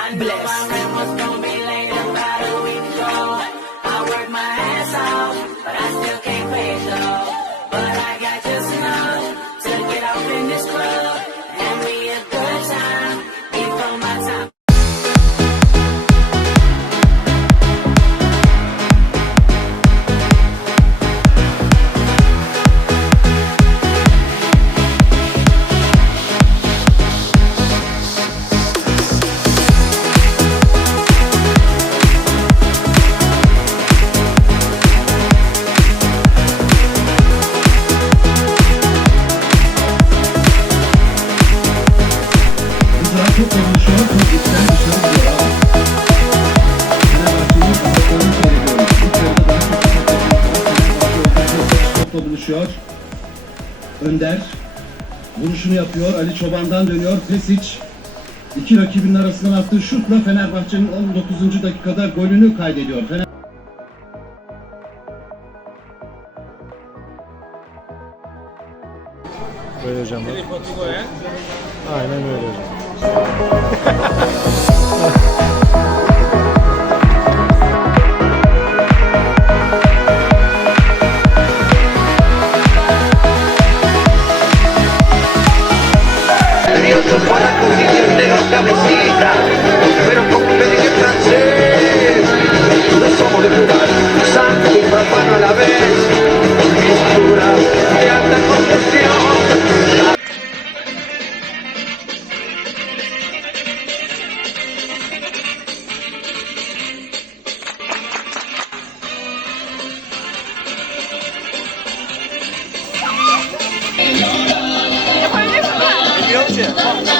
I blessed. yapıyor. Önder vuruşunu yapıyor. Ali Çoban'dan dönüyor. Pesic iki rakibinin arasından attığı şutla Fenerbahçe'nin 19. dakikada golünü kaydediyor. Fener Böyle hocam. Aynen öyle hocam. shit.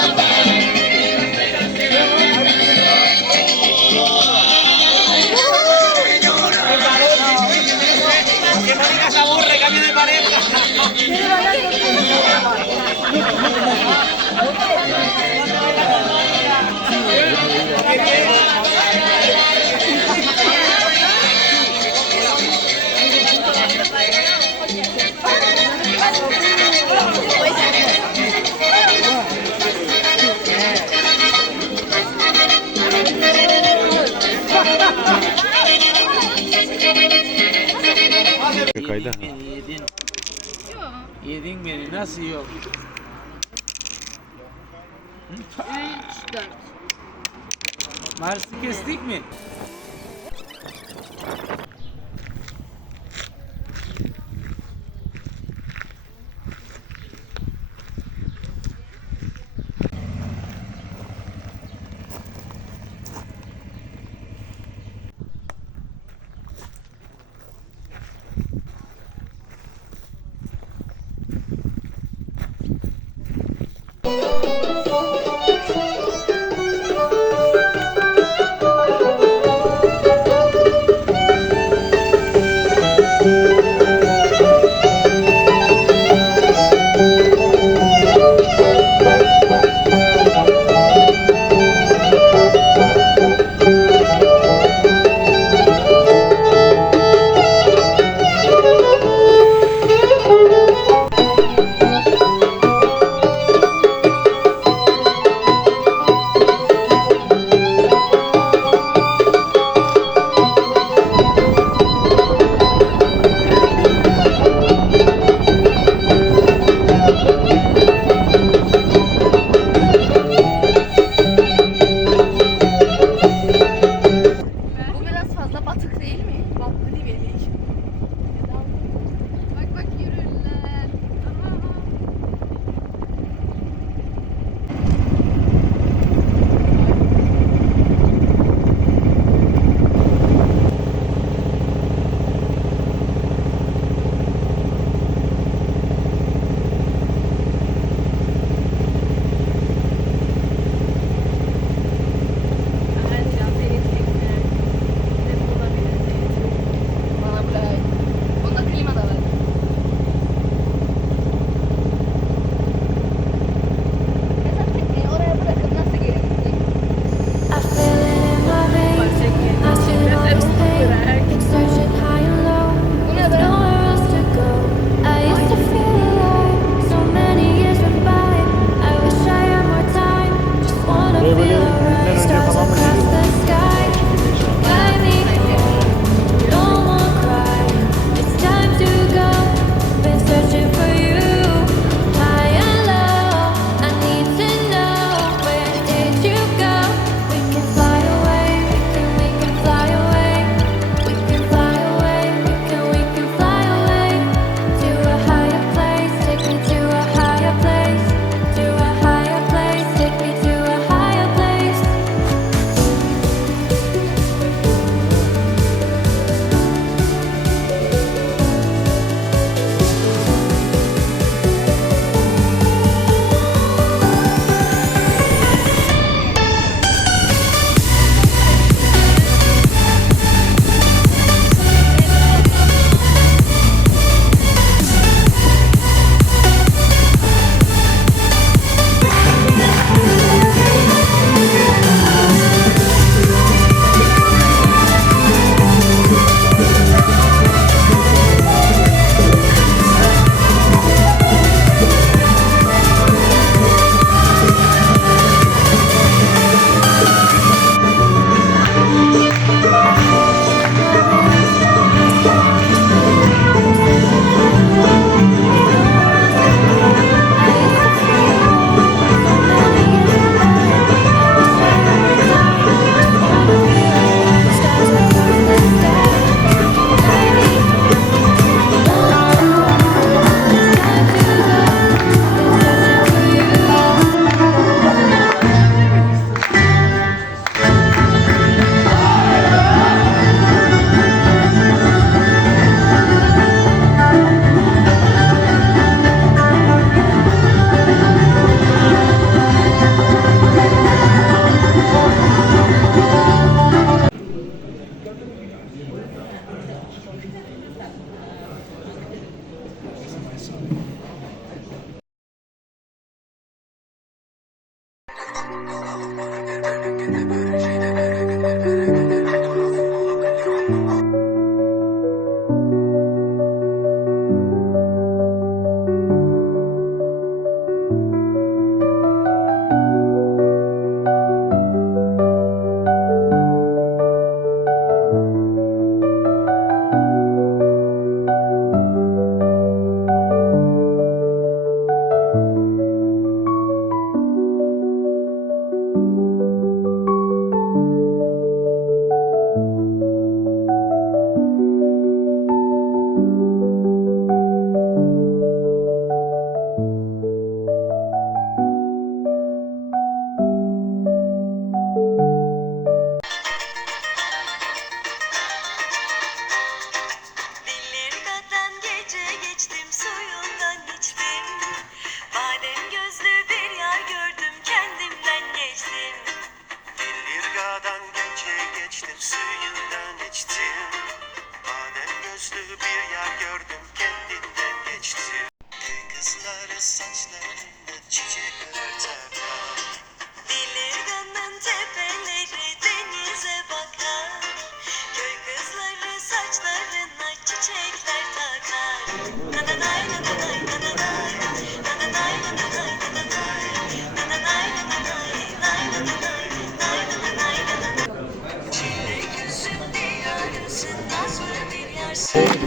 Yayla. Yedin. Yok. Yedin beni nasıl yok? Üç, dört. Mars'ı kestik mi? Hello, I'm gonna get ready to get gözlü bir yer gördüm kendinden geçti. Kızları saçlarında çiçek örter.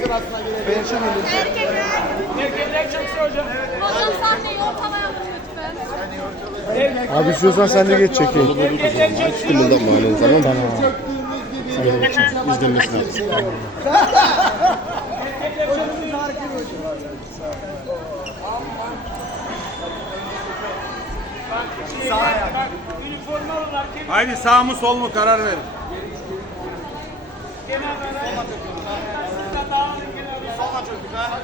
Önde ekip sırasına girelim. Hocam sahneyi ortalayalım lütfen. Abi istiyorsan sen de geç çekeyim. Haydi sağ mı sol mu karar verin. Sonra çöktük ha.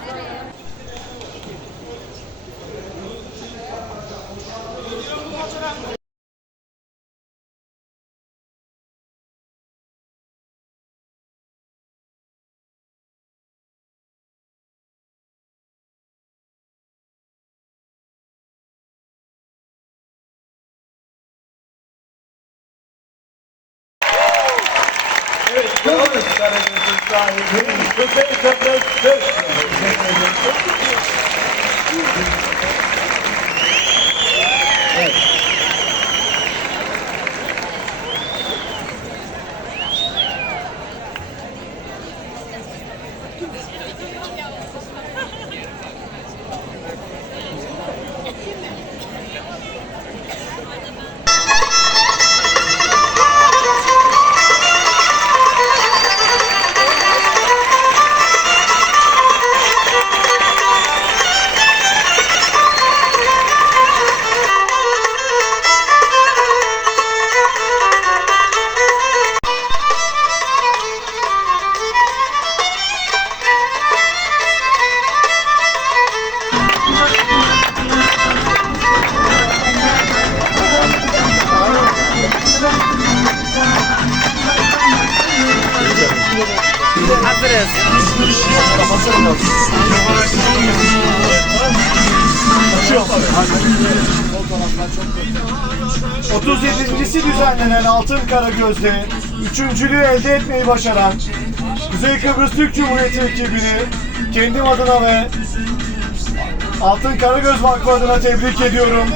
Gidiyor mu kaçıran? Kılıçdaroğlu sahibi Kuzey Kıbrıs Türk Cumhuriyeti. Hazırız. 37.si düzenlenen Altın Karagöz'de üçüncülüğü elde etmeyi başaran Kuzey Kıbrıs Türk Cumhuriyeti ekibini kendim adına ve Altın Karagöz Vakfı adına tebrik ediyorum.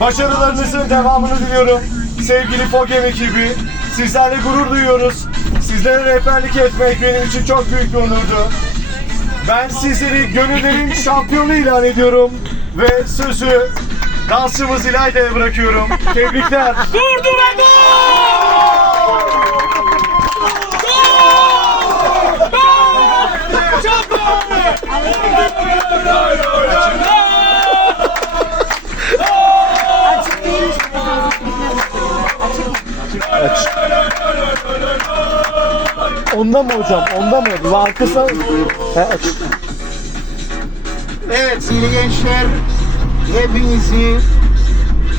Başarılarınızın devamını diliyorum. Sevgili FOGEM ekibi, sizlerle gurur duyuyoruz. Sizlere rehberlik etmek benim için çok büyük bir onurdu. Ben sizleri gönüllerin şampiyonu ilan ediyorum ve sözü dansçımız İlayda'ya bırakıyorum. Tebrikler. Durdu ve Onda mı hocam? Onda mı? Ve arkasına... He, aç. Evet sevgili gençler, hepinizi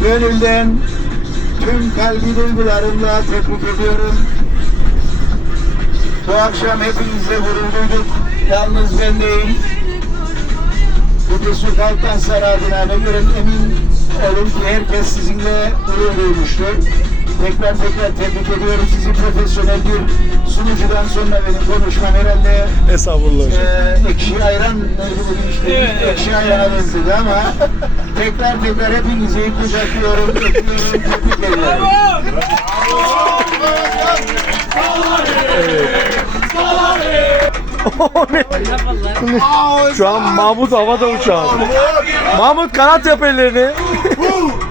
gönülden tüm kalbi duygularımla tebrik ediyorum. Bu akşam hepinizle gurur. Yalnız ben değil. Bu Mesut Alpansar adına ve gören emin olun ki herkes sizinle gurur duymuştur. Tekrar tekrar tebrik ediyorum sizi. Profesyonel bir sunucudan sonra benim konuşmam herhalde Estağfurullah hocam. ee, ekşi ayran işte? Ekşi ayrana benzedi ama tekrar tekrar hepinizi kucaklıyorum, öpüyorum, tebrik ediyorum. Şu an Mahmut havada uçağı. Mahmut kanat yap ellerini.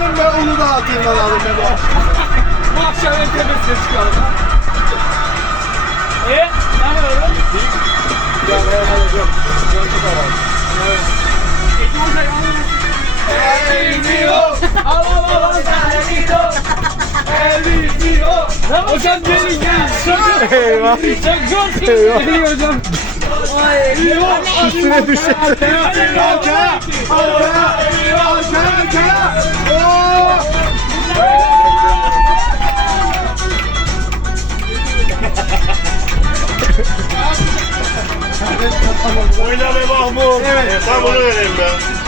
Alın ve onu da altından alın Memo. Bu akşam en tepesine çıkalım. E? Ne yapalım? Ya ben alacağım. Gözlük alalım. Evet. Peki burada yanılmasın. El video. Al al al. El video. Hocam gelin gel. Eyvah. Çok zor. Geliyor hocam. Üstüne düşecek. Arka, arka, arka, arka. Oyna be Mahmut. Evet. E, tam onu vereyim ben.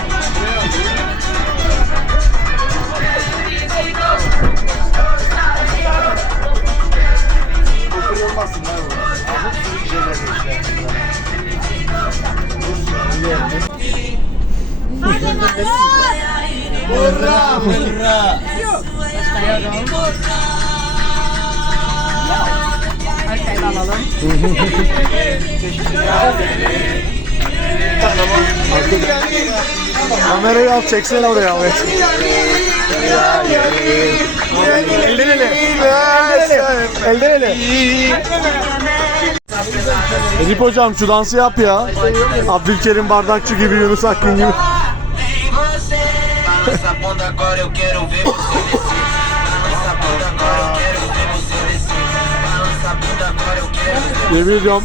Kamerayı al çeksene oraya Ahmet. Elden ele. Elden ele. Edip hocam şu dansı yap ya. Abdülkerim Bardakçı gibi Yunus Akgün gibi. Yemin ediyorum